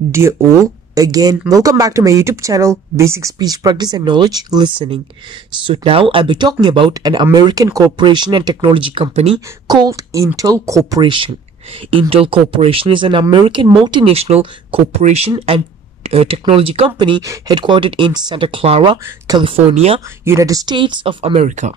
Dear all, again, welcome back to my YouTube channel, Basic Speech Practice and Knowledge Listening. So now I'll be talking about an American corporation and technology company called Intel Corporation. Intel Corporation is an American multinational corporation and technology company headquartered in Santa Clara, California, United States of America.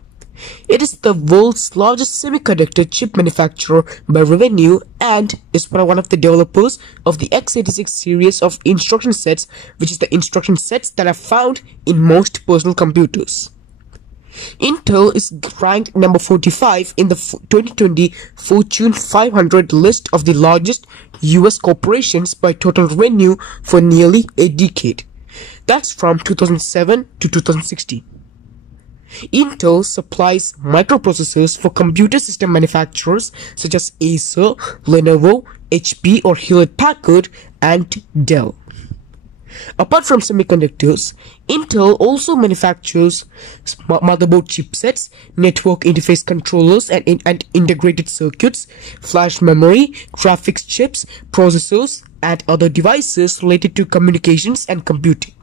It is the world's largest semiconductor chip manufacturer by revenue and is one of the developers of the x86 series of instruction sets, which is the instruction sets that are found in most personal computers. Intel is ranked number 45 in the 2020 Fortune 500 list of the largest US corporations by total revenue for nearly a decade. That's from 2007 to 2016. Intel supplies microprocessors for computer system manufacturers such as Acer, Lenovo, HP or Hewlett-Packard, and Dell. Apart from semiconductors, Intel also manufactures motherboard chipsets, network interface controllers and integrated circuits, flash memory, graphics chips, processors, and other devices related to communications and computing.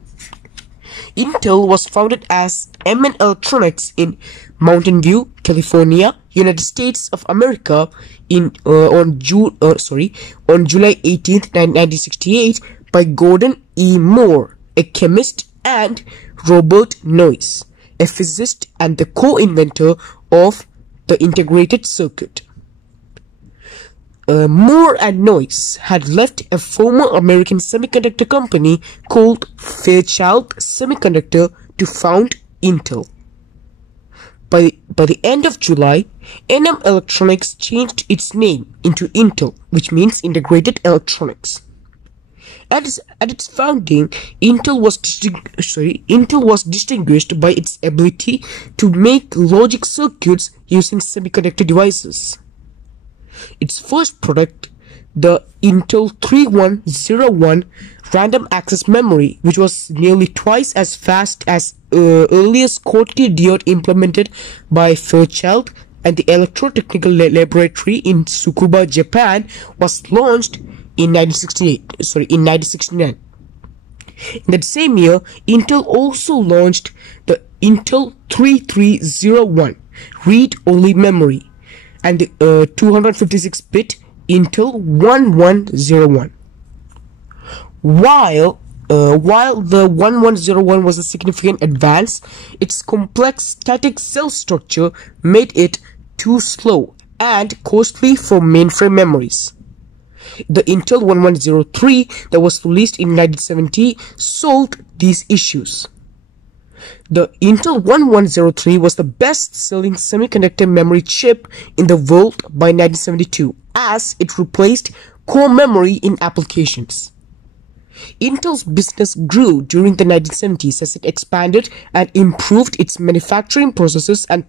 Intel was founded as MN Electronics in Mountain View, California, United States of America on July 18, 1968 by Gordon E. Moore, a chemist, and Robert Noyce, a physicist and the co-inventor of the integrated circuit. Moore and Noyce had left a former American semiconductor company called Fairchild Semiconductor to found Intel. By the end of July, NM Electronics changed its name into Intel, which means Integrated Electronics. At its founding, Intel was distinguished by its ability to make logic circuits using semiconductor devices. Its first product, the Intel 3101 random access memory, which was nearly twice as fast as earliest Schottky diode implemented by Fairchild and the Electrotechnical Laboratory in Tsukuba, Japan, was launched in 1969. In that same year, Intel also launched the Intel 3301 read-only memory and the 256-bit Intel 1101. While the 1101 was a significant advance, its complex static cell structure made it too slow and costly for mainframe memories. The Intel 1103 that was released in 1970 solved these issues. The Intel 1103 was the best-selling semiconductor memory chip in the world by 1972, as it replaced core memory in applications. Intel's business grew during the 1970s as it expanded and improved its manufacturing processes and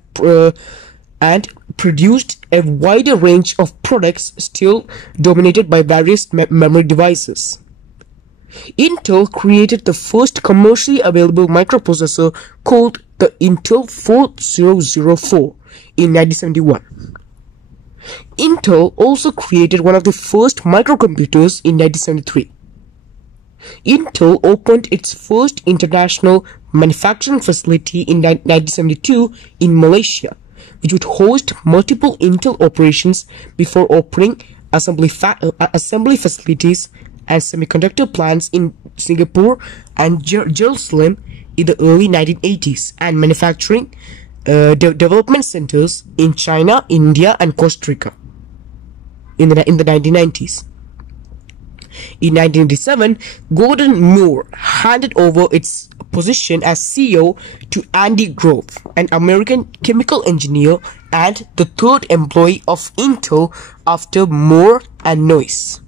produced a wider range of products, still dominated by various memory devices. Intel created the first commercially available microprocessor called the Intel 4004 in 1971. Intel also created one of the first microcomputers in 1973. Intel opened its first international manufacturing facility in 1972 in Malaysia, which would host multiple Intel operations before opening assembly facilities and semiconductor plants in Singapore and Jerusalem in the early 1980s, and manufacturing development centers in China, India, and Costa Rica in the 1990s. In 1987, Gordon Moore handed over its position as CEO to Andy Grove, an American chemical engineer and the third employee of Intel after Moore and Noyce.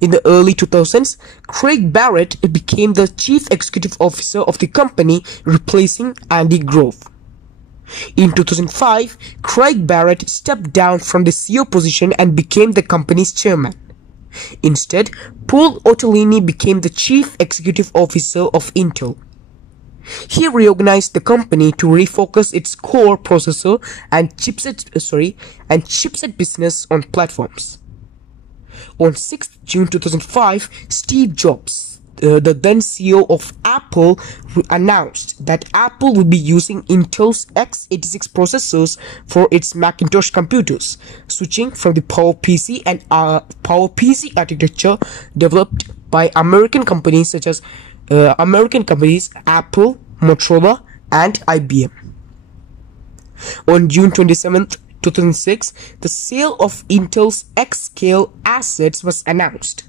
In the early 2000s, Craig Barrett became the chief executive officer of the company, replacing Andy Grove. In 2005, Craig Barrett stepped down from the CEO position and became the company's chairman. Instead, Paul Otellini became the chief executive officer of Intel. He reorganized the company to refocus its core processor and chipset business on platforms. On 6th June 2005, Steve Jobs, the then CEO of Apple, announced that Apple would be using Intel's x86 processors for its Macintosh computers, switching from the PowerPC and PowerPC architecture developed by American companies such as Apple, Motorola, and IBM. On June 27th, 2006, the sale of Intel's X-Scale assets was announced.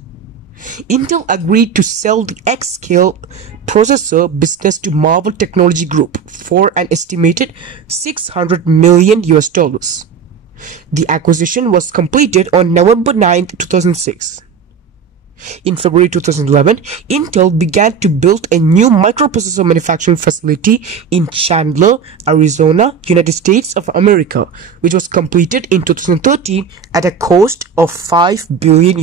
Intel agreed to sell the X-Scale processor business to Marvell Technology Group for an estimated $600 million. The acquisition was completed on November 9, 2006. In February 2011, Intel began to build a new microprocessor manufacturing facility in Chandler, Arizona, United States of America, which was completed in 2013 at a cost of $5 billion.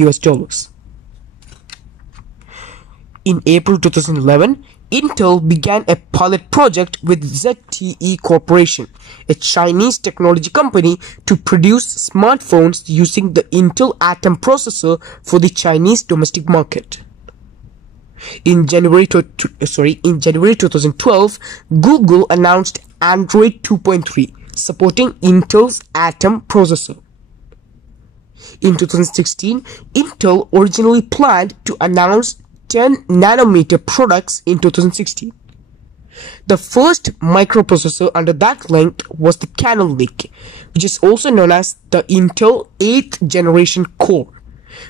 In April 2011, Intel began a pilot project with ZTE Corporation, a Chinese technology company, to produce smartphones using the Intel Atom processor for the Chinese domestic market. In January 2012, Google announced Android 2.3, supporting Intel's Atom processor. In 2016, Intel originally planned to announce 10-nanometer products in 2016. The first microprocessor under that length was the Cannon Lake, which is also known as the Intel 8th generation core,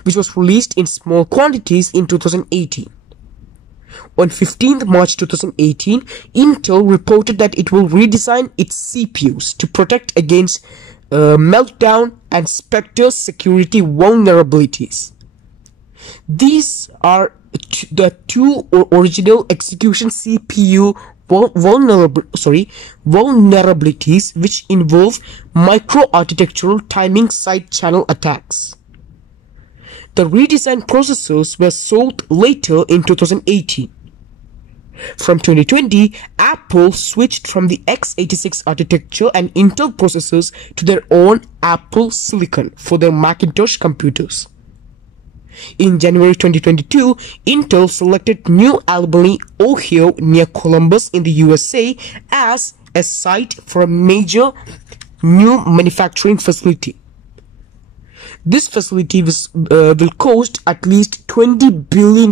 which was released in small quantities in 2018. On 15th March 2018, Intel reported that it will redesign its CPUs to protect against Meltdown and Spectre security vulnerabilities. These are the two original execution CPU vulnerabilities, which involve micro-architectural timing side channel attacks. The redesigned processors were sold later in 2018. From 2020, Apple switched from the x86 architecture and Intel processors to their own Apple Silicon for their Macintosh computers. In January 2022, Intel selected New Albany, Ohio, near Columbus in the USA as a site for a major new manufacturing facility. This facility will cost at least $20 billion.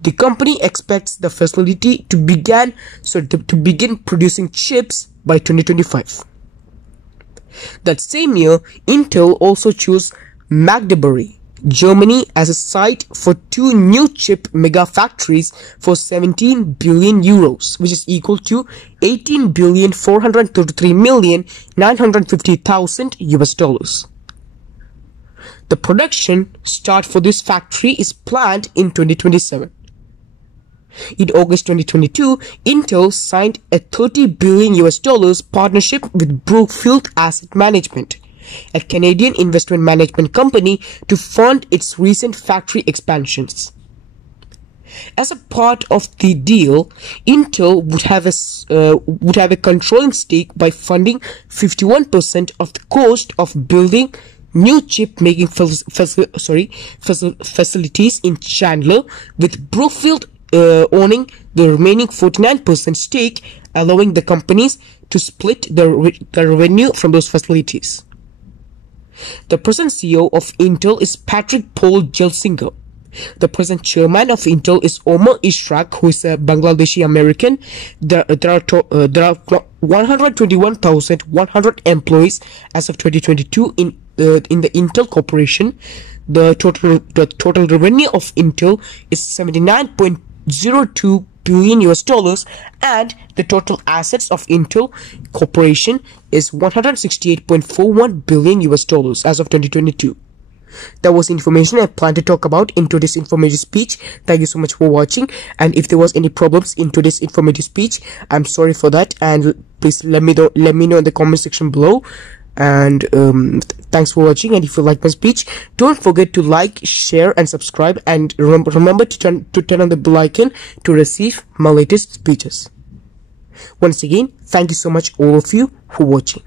The company expects the facility to begin producing chips by 2025. That same year, Intel also chose Magdeburg, Germany as a site for two new chip mega factories for 17 billion euros, which is equal to 18,433,950,000 US. The production start for this factory is planned in 2027. In August 2022, Intel signed a $30 billion partnership with Brookfield Asset Management, a Canadian investment management company, to fund its recent factory expansions. As a part of the deal, Intel would have a controlling stake by funding 51% of the cost of building new chip making facilities in Chandler, with Brookfield owning the remaining 49% stake, allowing the companies to split the revenue from those facilities. The present CEO of Intel is Patrick Paul Gelsinger. The present chairman of Intel is Omar Ishrak, who is a Bangladeshi American. There are 121,100 employees as of 2022 in the Intel Corporation. The total revenue of Intel is $79.02 billion, and the total assets of Intel Corporation is $168.41 billion as of 2022. That was information I plan to talk about in today's informative speech. Thank you so much for watching, and if there was any problems in today's informative speech, I'm sorry for that, and please let me know in the comment section below. And thanks for watching, and if you like my speech, don't forget to like, share and subscribe, and remember to turn on the bell icon to receive my latest speeches. Once again, thank you so much all of you for watching.